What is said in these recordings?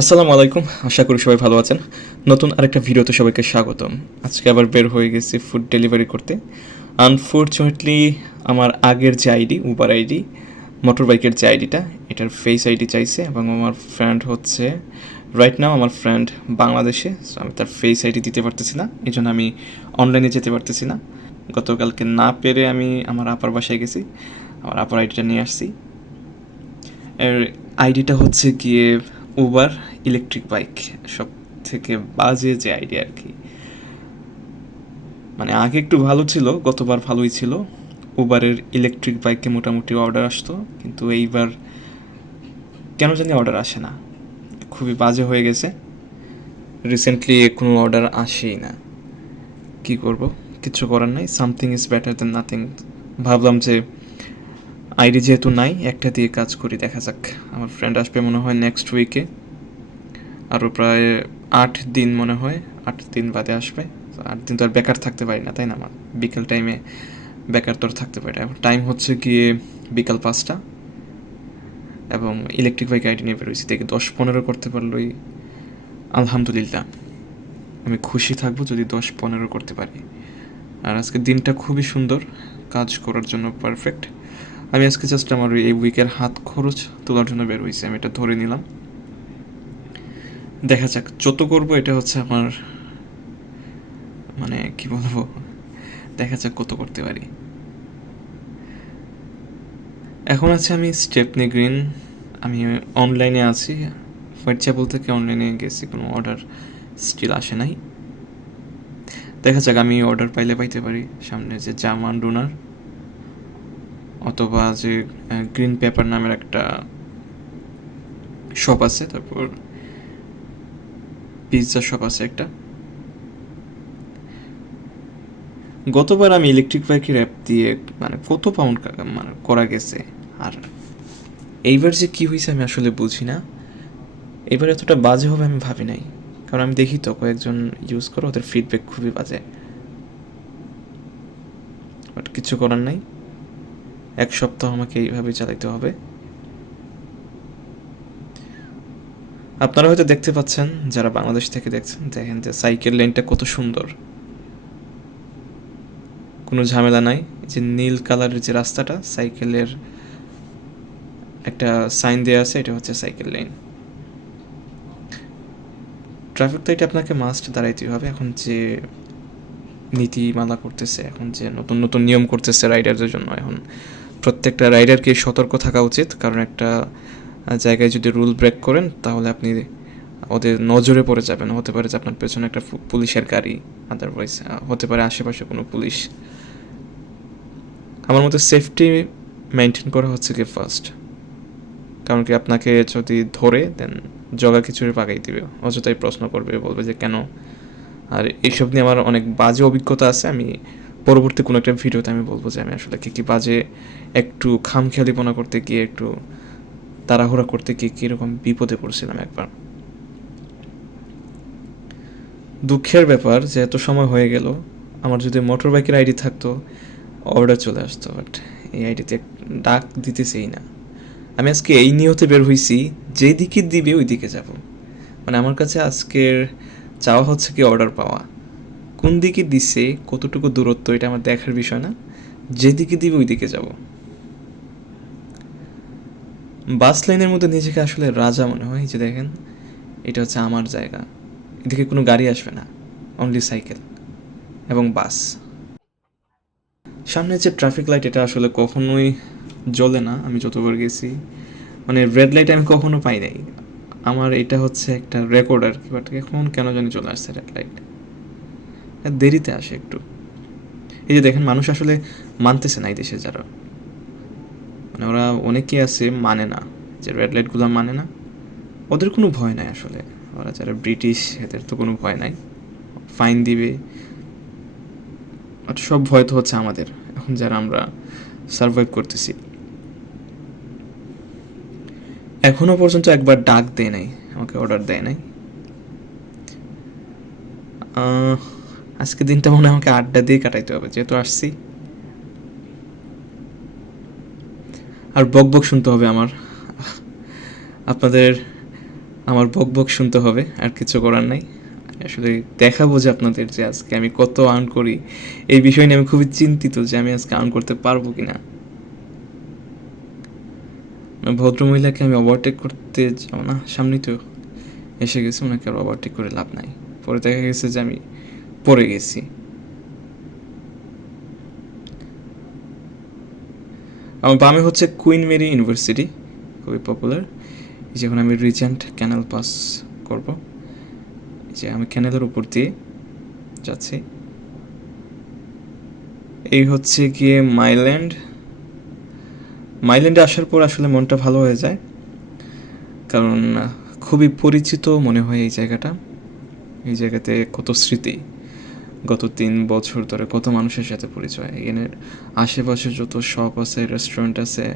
আসসালামু আলাইকুম, আশা করি সবাই ভালো আছেন। নতুন আরেকটা ভিডিওতে সবাইকে স্বাগতম। আজকে আবার বের হয়ে গেছি ফুড ডেলিভারি করতে। আনফর্চুনেটলি আমার আগের যে আইডি, উবার আইডি, মোটর বাইকের যে আইডিটা, এটার ফেস আইডি চাইছে এবং আমার ফ্রেন্ড হচ্ছে রাইট নাও আমার ফ্রেন্ড বাংলাদেশে। সো আমি তার ফেস আইডি দিতে পারতেছি না, এই জন্য আমি অনলাইনে যেতে পারতেছি না। গতকালকে না পেরে আমি আমার আপার বাসায় গেছি, আমার আপার আইডিটা নিয়ে আসছি। এর আইডিটা হচ্ছে গিয়ে উবার ইলেকট্রিক বাইক, সব থেকে বাজে যে আইডিয়া আর কি। মানে আগে একটু ভালো ছিল, গতবার ভালোই ছিল, উবারের ইলেকট্রিক বাইকে মোটামুটি অর্ডার আসতো, কিন্তু এইবার কেন জানি অর্ডার আসে না, খুবই বাজে হয়ে গেছে। রিসেন্টলি কোনো অর্ডার আসেই না, কি করব, কিছু করার নাই। Something is better then nothing. ভাবলাম যে আইডি যেহেতু নাই, একটা দিয়ে কাজ করি, দেখা যাক। আমার ফ্রেন্ড আসবে মনে হয় নেক্সট উইকে, আরও প্রায় 8 দিন মনে হয়, 8 দিন বাদে আসবে। 8 দিন তো আর বেকার থাকতে পারি না, তাই না? আমার বিকেল টাইমে বেকার তো আর থাকতে পারি না। এখন টাইম হচ্ছে গিয়ে বিকাল 5টা, এবং ইলেকট্রিক বাইক আইডি নিয়ে বেরোইছি, দেখি 10-15 করতে পারলেই আলহামদুলিল্লাহ, আমি খুশি থাকবো যদি 10-15 করতে পারি। আর আজকে দিনটা খুবই সুন্দর, কাজ করার জন্য পারফেক্ট। আমি আজকে জাস্ট আমার এই উইকের হাত খরচ তোলার জন্য বের হয়েছি, আমি এটা ধরে নিলাম। দেখা যাক, যত করবো এটা হচ্ছে আমার, মানে কি বলবো, দেখা যাক কত করতে পারি। এখন আছে আমি স্টেপনি গ্রিন, আমি অনলাইনে আছি, হোয়াটসঅ্যাপল থেকে অনলাইনে গেছি, কোনো অর্ডার স্টিল আসে নাই। দেখা যাক, আমি অর্ডার পাইলে পাইতে পারি সামনে যে জামান ডোনার, অথবা যে গ্রিন পেপার নামের একটা শপ আছে, তারপর পিৎজা শপ আছে একটা। গতবার আমি ইলেকট্রিক বাইকের অ্যাপ দিয়ে মানে কত পাউন্ড মানে করা গেছে, আর এইবার যে কী হয়েছে আমি আসলে বুঝি না। এবার এতটা বাজে হবে আমি ভাবি নাই, কারণ আমি দেখি তো কয়েকজন ইউজ করে, ওদের ফিডব্যাক খুবই বাজে। বাট কিছু করার নাই, 1 সপ্তাহ আমাকে এইভাবেই চালাইতে হবে। আপনারা হয়তো দেখতে পাচ্ছেন, যারা বাংলাদেশ থেকে দেখছেন, দেখেন যে সাইকেল লেনটা কত সুন্দর, কোনো ঝামেলা নাই। যে নীল কালারের যে রাস্তাটা, সাইকেলের একটা সাইন দেওয়া আছে, এটা হচ্ছে সাইকেল লেন। ট্রাফিক তো এটা আপনাকে মাস্ট দাঁড়াইতেই হবে। এখন যে নীতিমালা করতেছে, এখন যে নতুন নতুন নিয়ম করতেছে রাইডারদের জন্য, এখন প্রত্যেকটা রাইডারকে সতর্ক থাকা উচিত, কারণ একটা জায়গায় যদি রুল ব্রেক করেন তাহলে আপনি ওদের নজরে পড়ে যাবেন। হতে পারে যে আপনার পেছনে একটা পুলিশের গাড়ি, আদারওয়াইজ হতে পারে আশেপাশে কোনো পুলিশ। আমার মতে সেফটি মেনটেন করা হচ্ছে কি ফার্স্ট, কারণ কি আপনাকে যদি ধরে দেন জগা খিচুড়ি পাকাই দিবে, অযথাই প্রশ্ন করবে, বলবে যে কেন। আর এইসব নিয়ে আমার অনেক বাজে অভিজ্ঞতা আছে, আমি পরবর্তী কোনো একটা ভিডিওতে আমি বলবো যে আমি আসলে কী কী বাজে, একটু খামখেয়ালিপনা করতে গিয়ে, একটু তাড়াহুড়া করতে গিয়ে কীরকম বিপদে পড়ছিলাম একবার। দুঃখের ব্যাপার যে এত সময় হয়ে গেল, আমার যদি মোটর বাইকের আইডি থাকতো অর্ডার চলে আসতো, বাট এই আইডিতে ডাক দিতেছেই না। আমি আজকে এই নিয়তে বের হয়েছি, যেদিকে দিবে ওই দিকে যাব। মানে আমার কাছে আজকের চাওয়া হচ্ছে কি অর্ডার পাওয়া, কোন দিকে দিছে, কতটুকু দূরত্ব, এটা আমার দেখার বিষয় না, যেদিকে দিবে ওই দিকে যাব। বাস লাইনের মধ্যে নিজেকে আসলে রাজা মনে হয়, যে দেখেন এটা হচ্ছে আমার জায়গা, এদিকে কোনো গাড়ি আসবে না, অনলি সাইকেল এবং বাস। সামনে যে ট্রাফিক লাইট, এটা আসলে কখনোই জ্বলে না, আমি যতবার গেছি, মানে রেড লাইট আমি কখনো পাই নাই। আমার এটা হচ্ছে একটা রেকর্ড আর কি, বাট এখন কেন জানি চলে আসছে রেড লাইট, দেরিতে আসে একটু। এই যে দেখেন, মানুষ আসলে মানতেছে না এই দেশে, যারা মানে ওরা অনেকেই আছে মানে না, যে রেড লাইটগুলো মানে না, ওদের কোনো ভয় নাই আসলে। ওরা যারা ব্রিটিশ, এদের তো কোনো ভয় নাই, ফাইন দিবে। আর সব ভয় তো হচ্ছে আমাদের, এখন যারা আমরা সার্ভাইভ করতেছি। এখনও পর্যন্ত একবার ডাক দেয় নাই, আমাকে অর্ডার দেয় নাই। আজকে দিনটা মনে হয় আমাকে আড্ডা দিয়ে কাটাইতে হবে, যেহেতু আসছি। আর বক বক শুনতে হবে আমার, আপনাদের আমার বক বক শুনতে হবে, আর কিছু করার নাই। আসলে দেখাবো যে আপনাদের যে আজকে আমি কত আর্ন করি, এই বিষয় নিয়ে আমি খুবই চিন্তিত যে আমি আজকে আর্ন করতে পারবো কি না। ভদ্রমহিলাকে আমি ওভারটেক করতে যাবো না, সামনেই তো এসে গেছে, ওনাকে আর ওভারটেক করে লাভ নাই। পরে দেখা গেছে যে আমি পড়ে গেছি। আমার বামে হচ্ছে কুইন মেরি ইউনিভার্সিটি, খুবই পপুলার। যখন আমি রিজেন্ট ক্যানেল পাস করব, যে আমি ক্যানেলের উপর দিয়ে যাচ্ছি। এই হচ্ছে গিয়ে মাইল্যান্ড। মাইল্যান্ডে আসার পর আসলে মনটা ভালো হয়ে যায়, কারণ খুবই পরিচিত মনে হয় এই জায়গাটা। এই জায়গাতে কত স্মৃতি, গত 3 বছর ধরে কত মানুষের সাথে পরিচয়। এখানের আশেপাশে যত শপ আছে, রেস্টুরেন্ট আছে,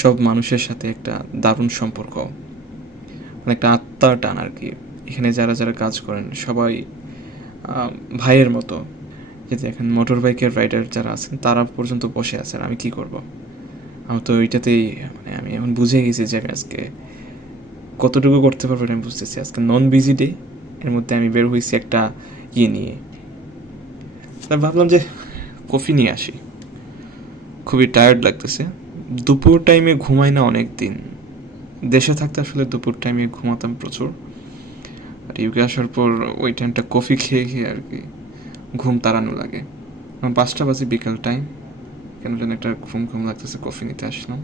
সব মানুষের সাথে একটা দারুণ সম্পর্ক, মানে একটা আত্মার টান আর কি। এখানে যারা যারা কাজ করেন সবাই ভাইয়ের মতো। যে দেখেন মোটর বাইকের রাইডার যারা আছেন তারা পর্যন্ত বসে আছেন, আমি কি করব। আমি তো ওইটাতেই, মানে আমি এখন বুঝে গেছি যে আজকে কতটুকু করতে পারবো আমি বুঝতেছি। আজকে নন বিজি ডে, এর মধ্যে আমি বের হয়েছি একটা নিয়ে। ভাবলাম যে কফি নিয়ে আসি, খুবই টায়ার্ড লাগতেছে। দুপুর টাইমে ঘুমাই না অনেক দিন। দেশে থাকতে আসলে দুপুর টাইমে ঘুমাতাম প্রচুর, আর ইউকে আসার পর ওই টাইমটা কফি খেয়ে খেয়ে আর কি ঘুম তাড়ানো লাগে। 5টা বাজে বিকাল টাইম, কেন যেন একটা ঘুম ঘুম লাগতেছে, কফি নিতে আসলাম।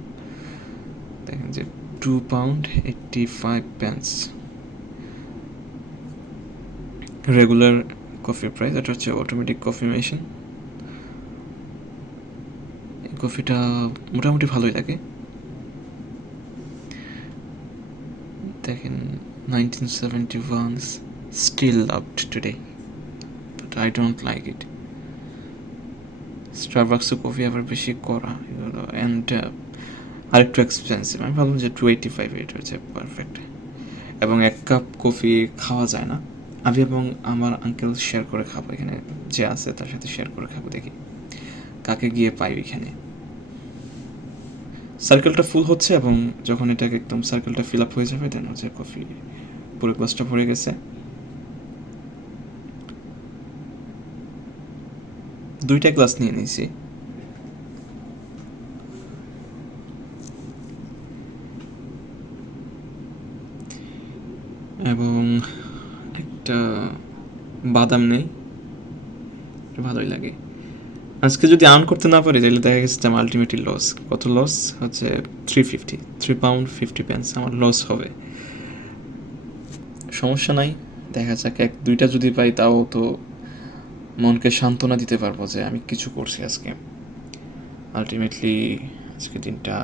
দেখেন যে £2.85 রেগুলার কফি প্রাইস। এটা হচ্ছে অটোমেটিক কফি মেশিন। এই কফিটা মোটামুটি ভালোই লাগে। দেখেন 1971 still loved today, but I don't like it. স্টারবাক্সে কফি আবার বেশি করা এগুলো, অ্যান্ড আরেকটু এক্সপেন্সিভ। আমি ভাবলাম যে 285 এটা হচ্ছে পারফেক্ট। এবং 1 কাপ কফি খাওয়া যায় না। আমি এবং আমার আঙ্কেল শেয়ার করে খাবো, এখানে যে আছে তার সাথে শেয়ার করে খাবো, দেখি কাকে গিয়ে পাই এখানে। সার্কেলটা ফুল হচ্ছে, এবং যখন এটাকে একদম সার্কেলটা ফিল আপ হয়ে যাবে দেন হচ্ছে কফি পুরো গ্লাসটা ভরে গেছে। 2টা গ্লাস নিয়ে নিয়েছি। এবং একটা বাদাম নেই, ভালোই লাগে। আজকে যদি আর্ন করতে না পারি তাহলে দেখা গেছে যে আমার আলটিমেটলি লস। কত লস হচ্ছে? £3.50 আমার লস হবে। সমস্যা নাই, দেখা যাক 1-2টা যদি পাই তাও তো মনকে সান্ত্বনা দিতে পারবো যে আমি কিছু করছি আজকে। আলটিমেটলি আজকে দিনটা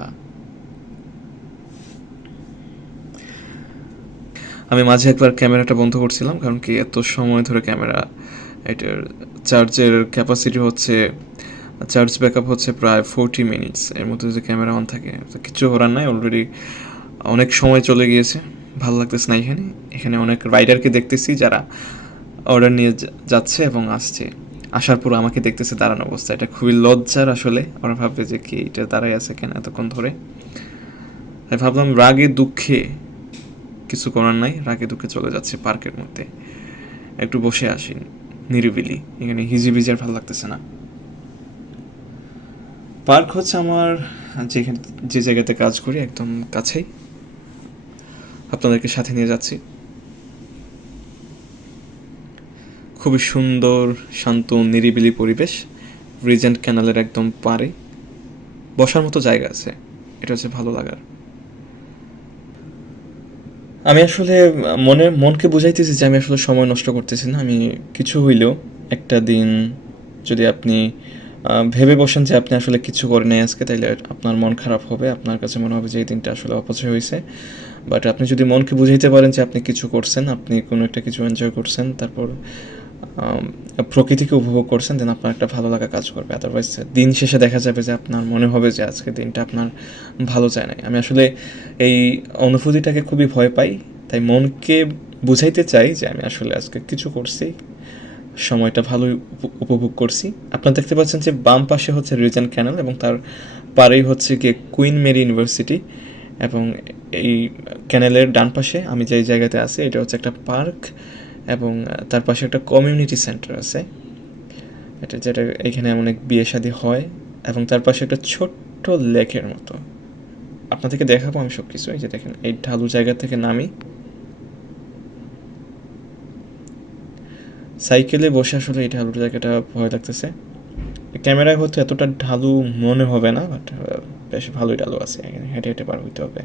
আমি মাঝে একবার ক্যামেরাটা বন্ধ করছিলাম, কারণ কি এত সময় ধরে ক্যামেরা, এটার চার্জের ক্যাপাসিটি হচ্ছে, চার্জ ব্যাকআপ হচ্ছে প্রায় 40 মিনিটস। এর মধ্যে যদি ক্যামেরা অন থাকে তো কিছু করার নাই, অলরেডি অনেক সময় চলে গিয়েছে। ভালো লাগতেছে না এখানে। এখানে অনেক রাইডারকে দেখতেছি যারা অর্ডার নিয়ে যাচ্ছে এবং আসছে, আসার পর আমাকে দেখতেছে দাঁড়ানো অবস্থা। এটা খুবই লজ্জার আসলে। ওরা ভাববে যে কি এটা দাঁড়াই আছে কেন এতক্ষণ ধরে। তাই ভাবলাম রাগে দুঃখে কিছু করার নাই, রাগে দুঃখে চলে যাচ্ছে পার্কের মধ্যে, একটু বসে আসি নিরিবিলি। এখানে হিজিবিজি আর ভালো লাগতেছে না। পার্ক হচ্ছে আমার যেখানে, যে জায়গাতে কাজ করি একদম কাছেই। আপনাদেরকে সাথে নিয়ে যাচ্ছি। খুবই সুন্দর শান্ত নিরিবিলি পরিবেশ, রিজেন্ট ক্যানালের একদম পারে বসার মতো জায়গা আছে, এটা হচ্ছে ভালো লাগার। আমি আসলে মনকে বুঝাইতেছি যে আমি আসলে সময় নষ্ট করতেছি না। আমি কিছু হইলেও একটা দিন যদি আপনি ভেবে বসেন যে আপনি আসলে কিছু করেন নাই আজকে, তাইলে আপনার মন খারাপ হবে, আপনার কাছে মনে হবে যে এই দিনটা আসলে অপচয় হয়েছে। বাট আপনি যদি মনকে বুঝাইতে পারেন যে আপনি কিছু করছেন, আপনি কোনো একটা কিছু এনজয় করছেন, তারপর প্রকৃতিকে উপভোগ করছেন, দেন আপনার একটা ভালো লাগা কাজ করবে। আদারওয়াইজ দিন শেষে দেখা যাবে যে আপনার মনে হবে যে আজকে দিনটা আপনার ভালো যায় নাই। আমি আসলে এই অনুভূতিটাকে খুবই ভয় পাই, তাই মনকে বুঝাইতে চাই যে আমি আসলে আজকে কিছু করছি, সময়টা ভালোই উপভোগ করছি। আপনারা দেখতে পাচ্ছেন যে বাম পাশে হচ্ছে রিজেন্ট ক্যানেল, এবং তার পারেই হচ্ছে গিয়ে কুইন মেরি ইউনিভার্সিটি, এবং এই ক্যানেলের ডান পাশে আমি যেই জায়গাতে আছি এটা হচ্ছে একটা পার্ক, এবং তার পাশে একটা কমিউনিটি সেন্টার আছে, এটা যেটা এখানে অনেক বিয়ে শাদী হয়, এবং তার পাশে একটা ছোট্ট লেকের মতো। আপনাদেরকে দেখাবো আমি সব কিছু। এই যে দেখেন, এই ঢালু জায়গা থেকে নামি, সাইকেলে বসে আসলে এই ঢালু জায়গাটা ভয় লাগতেছে। ক্যামেরায় হয়তো এতটা ঢালু মনে হবে না, বাট বেশ ভালোই ঢালু আছে, এখানে হেঁটে হেঁটে পার হইতে হবে।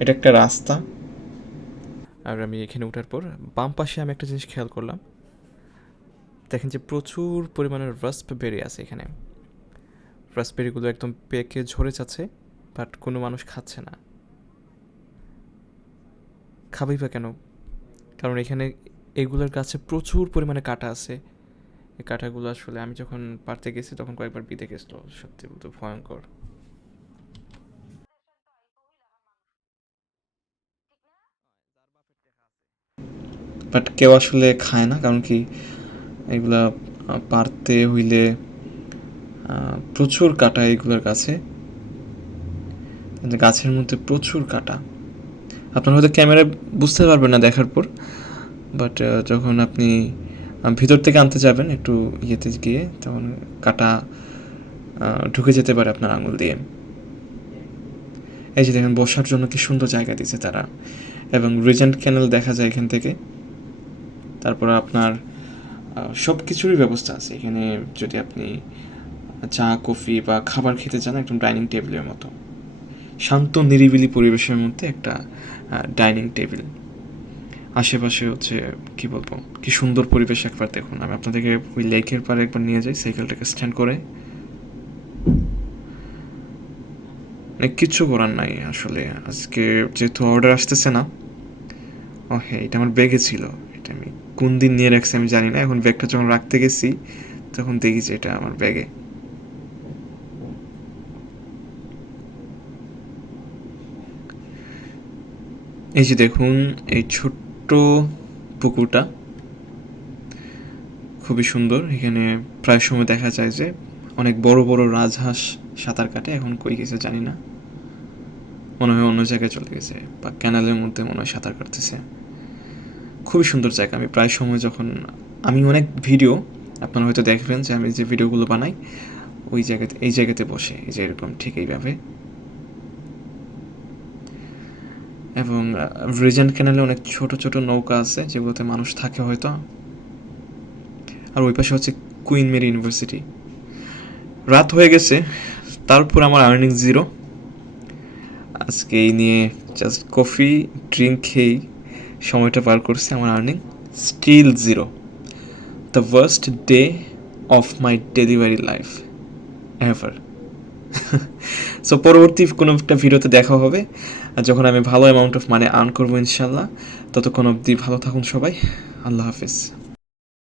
এটা একটা রাস্তা। আর আমি এখানে ওঠার পর বাম পাশে আমি একটা জিনিস খেয়াল করলাম, দেখেন যে প্রচুর পরিমাণের রাস্পবেরি আছে এখানে। রাস্পবেরিগুলো একদম পেকে ঝরে যাচ্ছে, বাট কোনো মানুষ খাচ্ছে না। খাবেই বা কেন? কারণ এখানে এগুলোর গাছে প্রচুর পরিমাণে কাঁটা আছে। এই কাঁটাগুলো আসলে আমি যখন পারতে গেছি তখন কয়েকবার বিঁধে গেছিলো, সত্যি বলতে ভয়ঙ্কর। বাট কেউ আসলে খায় না, কারণ কি এগুলা পারতে হইলে প্রচুর কাঁটা এগুলোর গাছে, গাছের মধ্যে প্রচুর কাঁটা। আপনারা হয়তো ক্যামেরায় বুঝতে পারবেন না দেখার পর, বাট যখন আপনি ভিতর থেকে আনতে যাবেন একটু ইয়েতে গিয়ে, তখন কাঁটা ঢুকে যেতে পারে আপনার আঙুল দিয়ে। এই যে দেখেন, বসার জন্য কি সুন্দর জায়গা দিয়েছে তারা, এবং রিজেন্ট ক্যানেল দেখা যায় এখান থেকে। তারপর আপনার সব কিছুরই ব্যবস্থা আছে এখানে। যদি আপনি চা কফি বা খাবার খেতে চান, একদম ডাইনিং টেবিলের মতো শান্ত নিরিবিলি পরিবেশের মধ্যে একটা ডাইনিং টেবিল। আশেপাশে হচ্ছে কি বলবো, কি সুন্দর পরিবেশ। একবার দেখুন, আমি আপনাদেরকে ওই লেকের পারে একবার নিয়ে যাই সাইকেলটাকে স্ট্যান্ড করে। কিচ্ছু করার নাই আসলে, আজকে যেহেতু অর্ডার আসতেছে না। ও হ্যাঁ, এটা আমার ব্যাগে ছিল, এটা আমি কোন দিন নিয়ে রাখছি আমি জানি না। এখন ব্যাগটা যখন রাখতে গেছি তখন দেখি যে এটা আমার ব্যাগে। এই যে দেখুন, এই ছোট্ট পুকুরটা খুবই সুন্দর। এখানে প্রায় সময় দেখা যায় যে অনেক বড় বড় রাজহাঁস সাঁতার কাটে। এখন কই গেছে জানি না, মনে হয় অন্য জায়গায় চলে গেছে, বা ক্যানালের মধ্যে মনে হয় সাঁতার কাটতেছে। খুবই সুন্দর জায়গা। আমি প্রায় সময় যখন আমি অনেক ভিডিও আপনারা হয়তো দেখবেন যে আমি যে ভিডিওগুলো বানাই ওই জায়গাতে, এই জায়গাতে বসে, এই যে এরকম ঠিক এইভাবে। এবং রিজেন্ট ক্যানালে অনেক ছোট ছোট নৌকা আছে যেগুলোতে মানুষ থাকে হয়তো। আর ওই পাশে হচ্ছে কুইন মেরি ইউনিভার্সিটি। রাত হয়ে গেছে, তারপর আমার আর্নিং জিরো। আজকে এই নিয়ে জাস্ট কফি ড্রিঙ্ক খেয়েই সময়টা পার করছে। আমার earning still zero. The worst day of my delivery life ever. So পরবর্তী কোনো একটা ভিডিওতে দেখা হবে, আর যখন আমি ভালো অ্যামাউন্ট অফ মানি আর্ন করবো ইনশাল্লাহ। ততক্ষণ অবধি ভালো থাকুন সবাই। আল্লাহ হাফিজ।